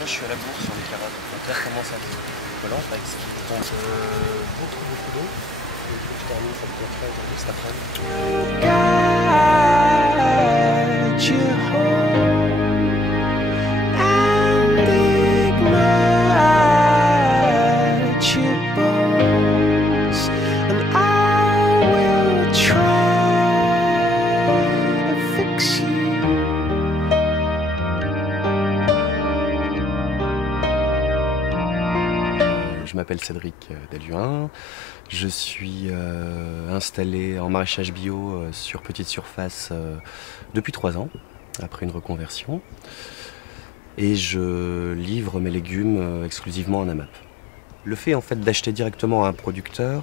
Là, je suis à la bourre sur les carottes. La terre commence à être collante avec ce qui tombe beaucoup d'eau. Et il faut que je termine cette retraite cet après-midi. Guide you home and ignite your bones, and I will try to fix you. Je m'appelle Cédric Deluin, je suis installé en maraîchage bio sur petite surface depuis 3 ans, après une reconversion, et je livre mes légumes exclusivement en AMAP. Le fait en fait d'acheter directement à un producteur,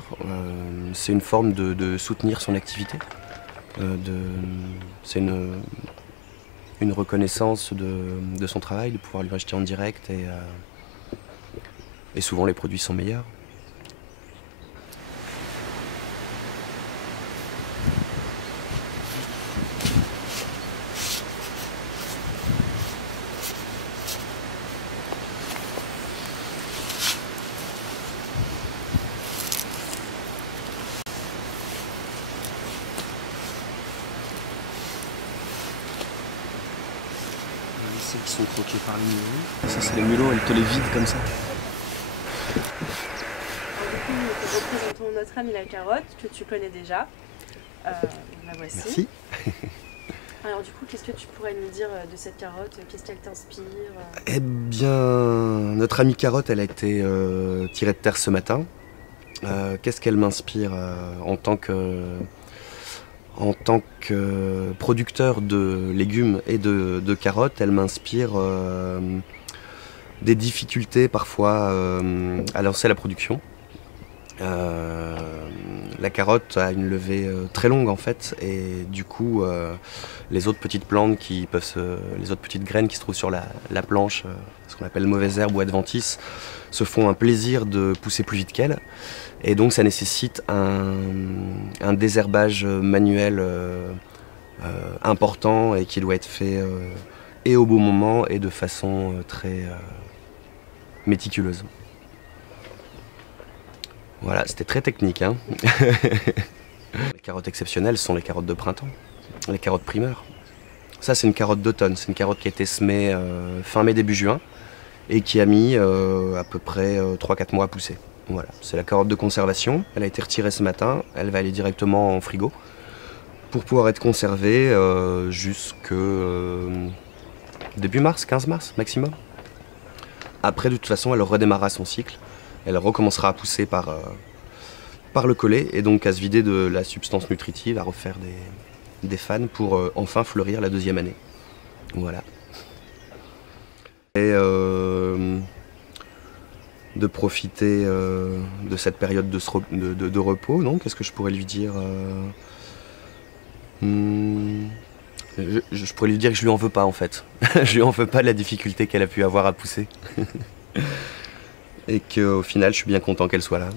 c'est une forme de soutenir son activité. C'est une reconnaissance de son travail, de pouvoir lui acheter en direct et souvent les produits sont meilleurs. Celles qui sont croquées par les mulots. Ça, c'est les mulots, elles te les vident comme ça. Alors, du coup, nous représentons notre amie la carotte, que tu connais déjà. La voici. Merci. Alors du coup, qu'est-ce que tu pourrais nous dire de cette carotte? Qu'est-ce qu'elle t'inspire? Eh bien, notre amie carotte, elle a été tirée de terre ce matin. Qu'est-ce qu'elle m'inspire en tant que producteur de légumes et de carottes? Elle m'inspire des difficultés parfois à lancer la production. La carotte a une levée très longue en fait, et du coup les autres petites plantes les autres petites graines qui se trouvent sur la planche, ce qu'on appelle mauvaise herbe ou adventice, se font un plaisir de pousser plus vite qu'elle, et donc ça nécessite un désherbage manuel important et qui doit être fait et au bon moment et de façon très méticuleuse. Voilà, c'était très technique, hein. Les carottes exceptionnelles sont les carottes de printemps, les carottes primeurs. Ça, c'est une carotte d'automne, c'est une carotte qui a été semée fin mai, début juin, et qui a mis à peu près 3-4 mois à pousser. Voilà, c'est la carotte de conservation, elle a été retirée ce matin, elle va aller directement en frigo, pour pouvoir être conservée jusque début mars, 15 mars maximum. Après, de toute façon, elle redémarrera son cycle. Elle recommencera à pousser par le collet et donc à se vider de la substance nutritive, à refaire des fans pour enfin fleurir la deuxième année. Voilà. Et de profiter de cette période de repos, non? Qu'est-ce que je pourrais lui dire? Je pourrais lui dire que je lui en veux pas en fait. Je lui en veux pas de la difficulté qu'elle a pu avoir à pousser. Et qu'au final, je suis bien content qu'elle soit là.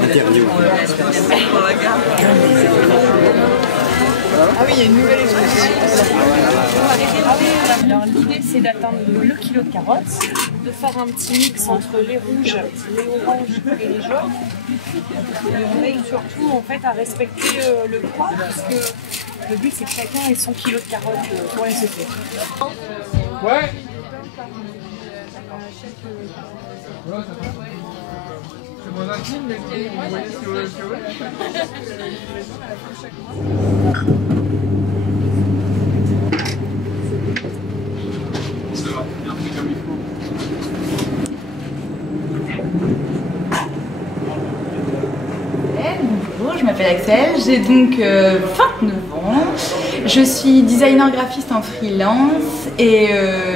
Interview. Ah oui, il y a une nouvelle exposition. Alors l'idée c'est d'atteindre le kilo de carottes, de faire un petit mix entre les rouges, les oranges et les jaunes. Et on veille surtout en fait à respecter le poids, parce que le but c'est que chacun ait son kilo de carottes pour les sauter. Ouais. C'est mon intime, mais vous voyez ce que vous voulez. Ça va, bien fait comme il faut. m'appelle Axel, j'ai donc 29 ans. Je suis designer graphiste en freelance et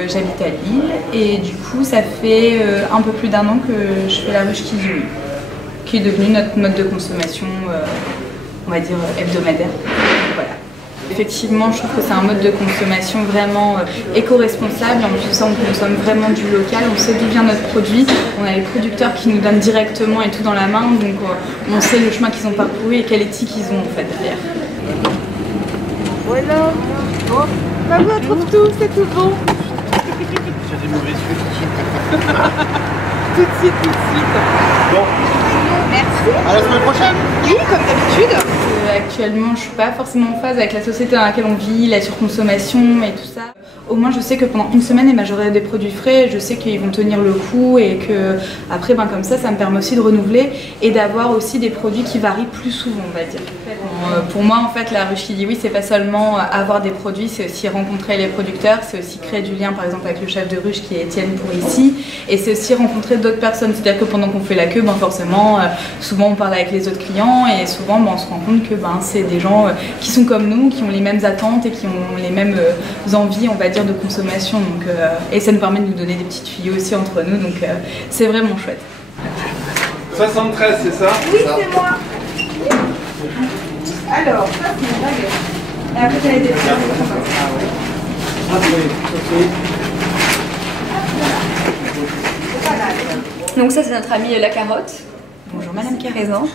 j'habite à Lille. Et du coup, ça fait un peu plus d'1 an que je fais la ruche qui dit oui, qui est devenue notre mode de consommation, on va dire, hebdomadaire. Voilà. Effectivement, je trouve que c'est un mode de consommation vraiment éco-responsable. En plus de ça, on consomme vraiment du local, on sait d'où vient notre produit. On a les producteurs qui nous donnent directement et tout dans la main, donc on sait le chemin qu'ils ont parcouru et quelle éthique ils ont en fait derrière. Voilà. Oh, maman, on trouve tout, c'est tout bon. J'ai des mauvais yeux tout de suite. Tout de suite, tout de suite. Bon, Merci. à la semaine prochaine. Oui, comme d'habitude. Actuellement, je ne suis pas forcément en phase avec la société dans laquelle on vit, la surconsommation et tout ça. Au moins, je sais que pendant une semaine, j'aurai des produits frais, je sais qu'ils vont tenir le coup et que après, comme ça me permet aussi de renouveler et d'avoir aussi des produits qui varient plus souvent, on va dire. Pour moi, en fait, la ruche qui dit oui, c'est pas seulement avoir des produits, c'est aussi rencontrer les producteurs, c'est aussi créer du lien, par exemple, avec le chef de ruche qui est Étienne pour ici, et c'est aussi rencontrer d'autres personnes. C'est-à-dire que pendant qu'on fait la queue, forcément, souvent on parle avec les autres clients et souvent on se rend compte que c'est des gens qui sont comme nous, qui ont les mêmes attentes et qui ont les mêmes envies, on va dire, de consommation. Donc, et ça nous permet de nous donner des petites tuyaux aussi entre nous, donc c'est vraiment chouette. 73, c'est ça? Oui, c'est moi. Alors, ça c'est une baguette. Et après, t'as les desserts. Donc ça, c'est notre amie la carotte. Bonjour Madame Carré. Présente.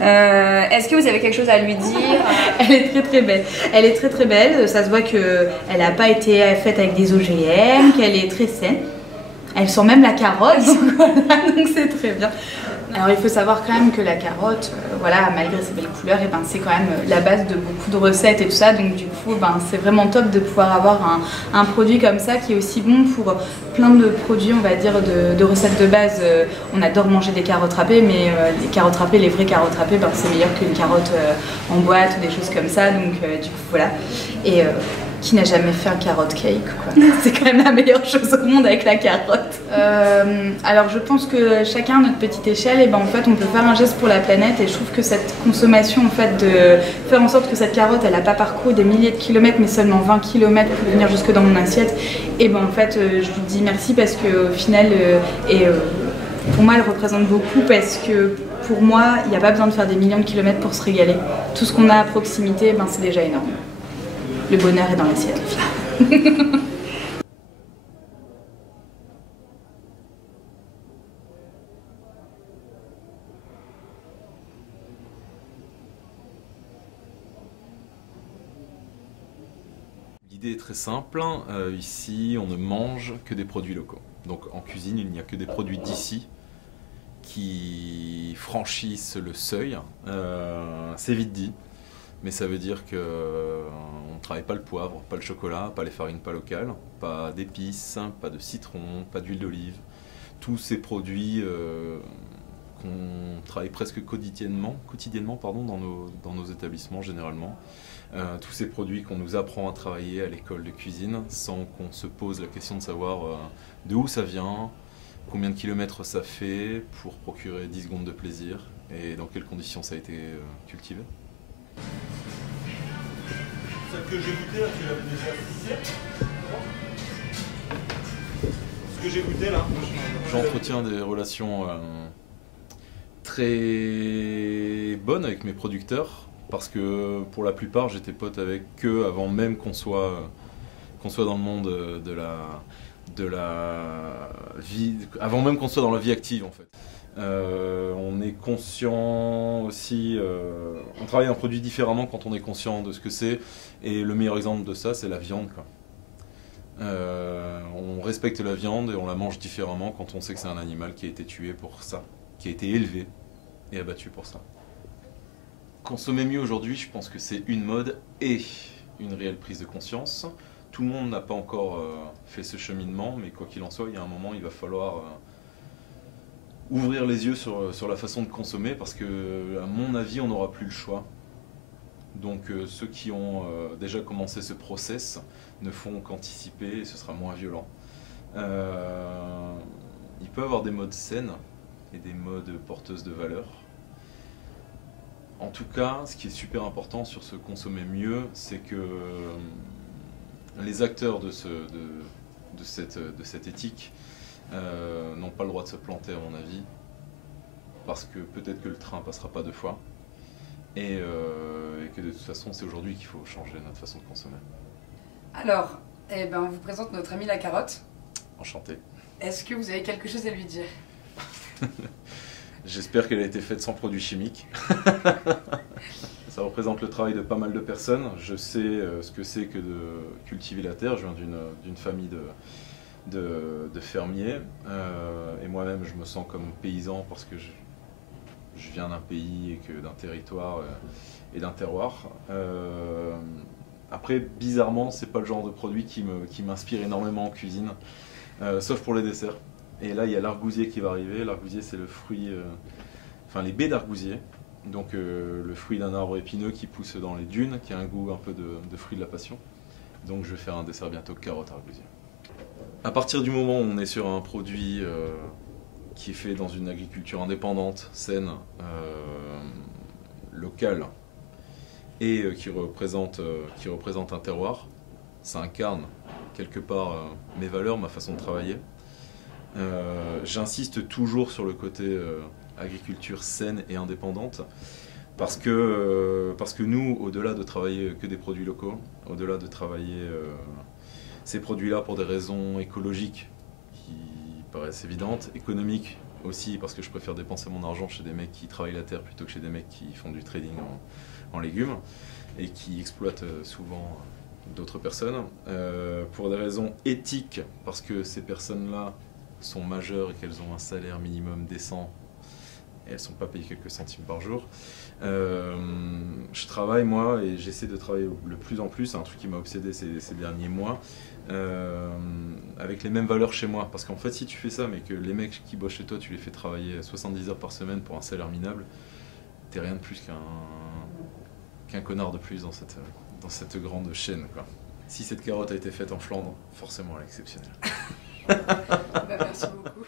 Est-ce que vous avez quelque chose à lui dire? Elle est très très belle. Elle est très très belle. Ça se voit qu'elle n'a pas été faite avec des OGM, qu'elle est très saine. Elle sent même la carotte, donc voilà, donc c'est très bien. Alors il faut savoir quand même que la carotte, voilà, malgré ses belles couleurs, c'est quand même la base de beaucoup de recettes et tout ça. Donc du coup, c'est vraiment top de pouvoir avoir un produit comme ça qui est aussi bon pour plein de produits, on va dire, de recettes de base. On adore manger des carottes râpées, mais les carottes râpées, les vraies carottes râpées, c'est meilleur qu'une carotte en boîte ou des choses comme ça. Donc du coup, voilà. Et qui n'a jamais fait un carotte cake, quoi. C'est quand même la meilleure chose au monde avec la carotte. Alors je pense que chacun à notre petite échelle, en fait on peut faire un geste pour la planète, et je trouve que cette consommation, en fait, de faire en sorte que cette carotte elle n'a pas parcouru des milliers de kilomètres mais seulement 20 km pour venir jusque dans mon assiette, et en fait je lui dis merci parce que au final pour moi elle représente beaucoup, parce que pour moi il n'y a pas besoin de faire des millions de kilomètres pour se régaler. Tout ce qu'on a à proximité, c'est déjà énorme. Le bonheur est dans l'assiette, les filles. L'idée est très simple. Ici, on ne mange que des produits locaux. Donc en cuisine, il n'y a que des produits d'ici qui franchissent le seuil. C'est vite dit. Mais ça veut dire qu'on ne travaille pas le poivre, pas le chocolat, pas les farines pas locales, pas d'épices, pas de citron, pas d'huile d'olive. Tous ces produits qu'on travaille presque quotidiennement dans nos établissements généralement. Tous ces produits qu'on nous apprend à travailler à l'école de cuisine sans qu'on se pose la question de savoir de où ça vient, combien de kilomètres ça fait pour procurer 10 secondes de plaisir et dans quelles conditions ça a été cultivé. Celle que j'ai goûtée là, tu l'avais déjà associée? Ce que j'ai goûté là? J'entretiens des relations très bonnes avec mes producteurs, parce que pour la plupart j'étais pote avec eux avant même qu'on soit dans le monde de la vie, avant même qu'on soit dans la vie active en fait. On est conscient aussi, on travaille un produit différemment quand on est conscient de ce que c'est, et le meilleur exemple de ça c'est la viande, quoi. On respecte la viande et on la mange différemment quand on sait que c'est un animal qui a été tué pour ça, qui a été élevé et abattu pour ça. Consommer mieux aujourd'hui, je pense que c'est une mode et une réelle prise de conscience. Tout le monde n'a pas encore fait ce cheminement, mais quoi qu'il en soit, il y a un moment, il va falloir ouvrir les yeux sur la façon de consommer, parce que, à mon avis, on n'aura plus le choix. Donc ceux qui ont déjà commencé ce process ne font qu'anticiper, et ce sera moins violent. Il peut y avoir des modes saines et des modes porteuses de valeurs. En tout cas, ce qui est super important sur ce consommer mieux, c'est que les acteurs de cette éthique n'ont pas le droit de se planter, à mon avis, parce que peut-être que le train passera pas 2 fois, et que de toute façon, c'est aujourd'hui qu'il faut changer notre façon de consommer. Alors, eh ben, on vous présente notre amie la carotte. Enchanté. Est-ce que vous avez quelque chose à lui dire? J'espère qu'elle a été faite sans produits chimiques. Ça représente le travail de pas mal de personnes. Je sais ce que c'est que de cultiver la terre. Je viens d'une famille de fermiers. Et moi-même, je me sens comme paysan parce que je viens d'un pays et d'un territoire et d'un terroir. Après, bizarrement, c'est pas le genre de produit qui m'inspire énormément en cuisine, sauf pour les desserts. Et là, il y a l'argousier qui va arriver. L'argousier, c'est le fruit, enfin les baies d'argousier. Donc le fruit d'un arbre épineux qui pousse dans les dunes, qui a un goût un peu de fruit de la passion. Donc je vais faire un dessert bientôt carotte argousier. À partir du moment où on est sur un produit qui est fait dans une agriculture indépendante, saine, locale, et qui représente un terroir, ça incarne quelque part mes valeurs, ma façon de travailler. J'insiste toujours sur le côté agriculture saine et indépendante parce que nous, au-delà de travailler que des produits locaux, au-delà de travailler ces produits-là pour des raisons écologiques qui paraissent évidentes, économiques aussi parce que je préfère dépenser mon argent chez des mecs qui travaillent la terre plutôt que chez des mecs qui font du trading en légumes et qui exploitent souvent d'autres personnes, pour des raisons éthiques parce que ces personnes-là sont majeures et qu'elles ont un salaire minimum décent et elles ne sont pas payées quelques centimes par jour. Je travaille moi et j'essaie de travailler le plus en plus, c'est un truc qui m'a obsédé ces derniers mois, avec les mêmes valeurs chez moi. Parce qu'en fait si tu fais ça mais que les mecs qui bossent chez toi tu les fais travailler 70 heures par semaine pour un salaire minable, t'es rien de plus qu'un connard de plus dans cette grande chaîne, quoi. Si cette carotte a été faite en Flandre, forcément elle est exceptionnelle. Merci beaucoup.